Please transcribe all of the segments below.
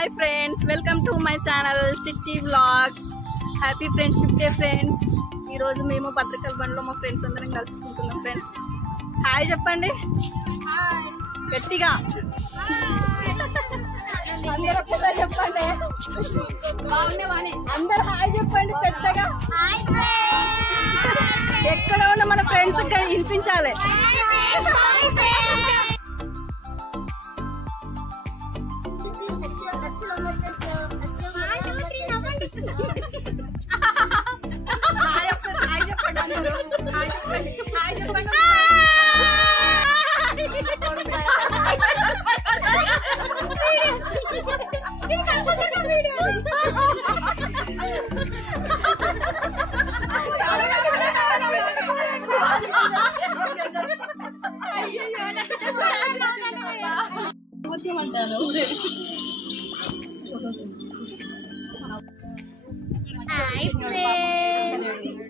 Hi friends, welcome to my channel Chitti vlogs. Happy friendship day friends. ఈరోజు మేము భద్రకల్ బండ్లో మా ఫ్రెండ్స్ అందరం కలుసుకుంటున్నాం. ఫ్రెండ్స్ హాయ్ చెప్పండి, గట్టిగా చెప్పండి. అందరు హాయ్ చెప్పండి పెద్దగా. ఎక్కడ ఉన్న మన ఫ్రెండ్స్ వినిపించాలి.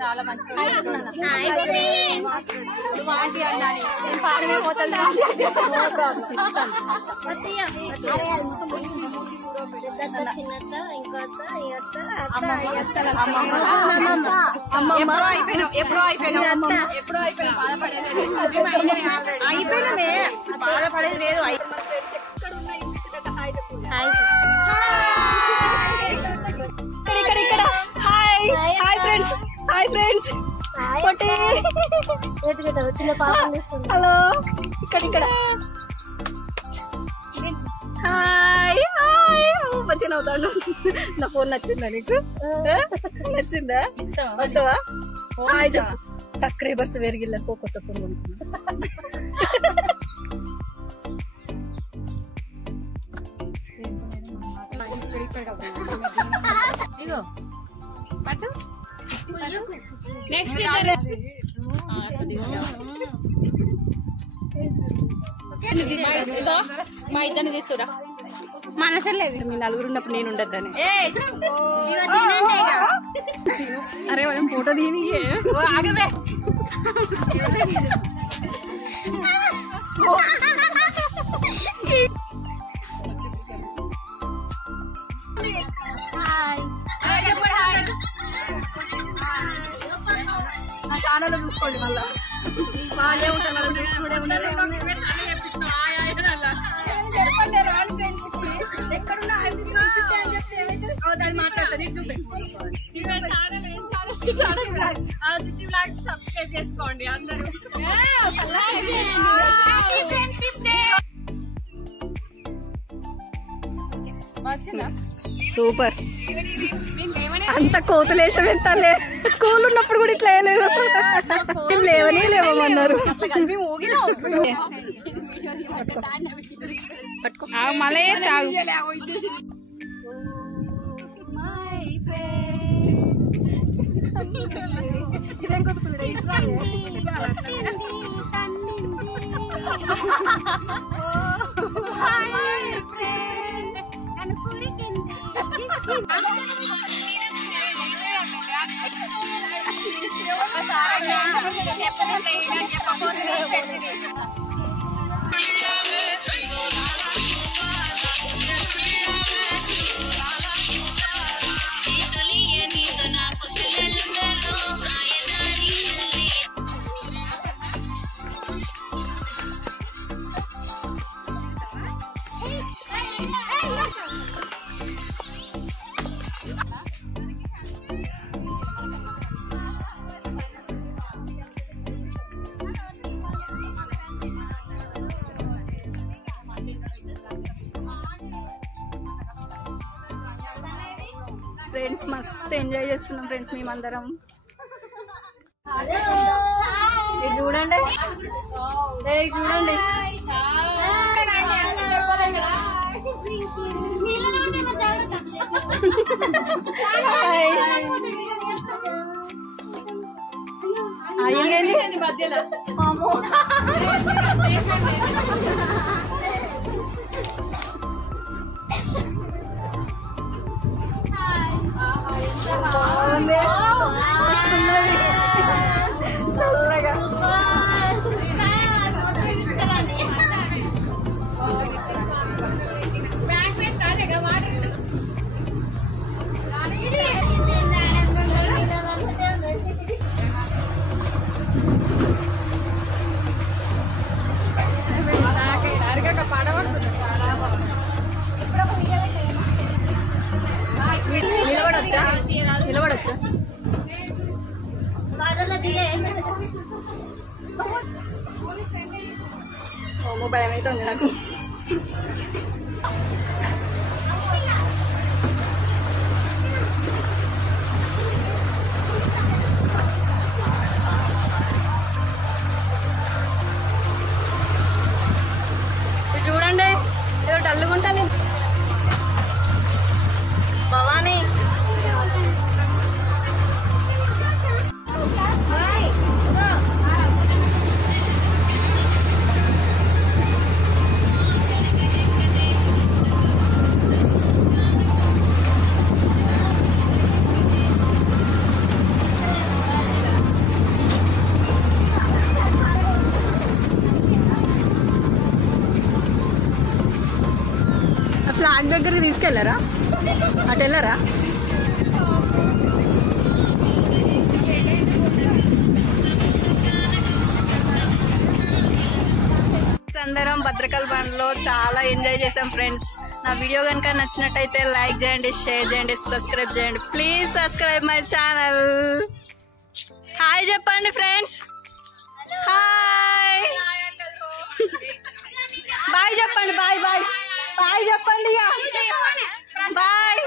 చాలా మంచిగా పాడమే పోతుంది. ఎప్పుడో అయిపోయినా బాధపడేది లేదు. ఇక్కడ hi hi friends, hi friends. Hello ఇక్కడ హాయ్ హాయ్. మంచిగా అవుతాడు. నా ఫోన్ నచ్చిందా నీకు? నచ్చిందా? వద్దా? హాయ్ చెప్పు. సబ్స్క్రైబర్స్ పెరిగిల్లకు కొత్త ఫోన్ కొనుక్కున్నా. ఇగో పట్టు. నెక్స్ట్ మా ఇద్దరిని తీసుకురా. మనసలేదు మీ నలుగురు ఉన్నప్పుడు నేను ఉండద్దని. అరే మనం ఫోటో దీని ఆగవే. నా ఛానల్ చూసుకోండి. మళ్ళా వాళ్ళే ఉంటారు కదా, చూడే ఉన్నారు. ఎక్కడున్నా మాట్లాడుతుంది. సబ్స్క్రైబ్ చేసుకోండి అందరూ. సూపర్. అంత కోతులేషం ఎంత స్కూల్ ఉన్నప్పుడు కూడా ఇట్లా వేయలేదు. లేవని లేవమన్నారు. మళ్ళీ తాగు. ఫ్రెండ్స్ మస్తు ఎంజాయ్ చేస్తున్నాం ఫ్రెండ్స్ మేమందరం. ఇది చూడండి, చూడండి. అయ్యింది మధ్యలో చల్లగా. ఓమో భయం అయితే ఉంది నాకు. ఇది చూడండి ఏదో డల్లుగుంటాను. భవానీ ఫ్లాగ్ దగ్గరికి తీసుకెళ్లారా? అటు వెళ్ళారా? అందరం భద్రకాళి బండ్లో చాలా ఎంజాయ్ చేసాం ఫ్రెండ్స్. నా వీడియో కనుక నచ్చినట్టయితే లైక్ చేయండి, షేర్ చేయండి, సబ్స్క్రైబ్ చేయండి. Please subscribe my channel. Hi చెప్పండి ఫ్రెండ్స్. హాయ్ బాయ్ చెప్పండి. బాయ్ బాయ్ బాయ్ చెప్పండి. బాయ్.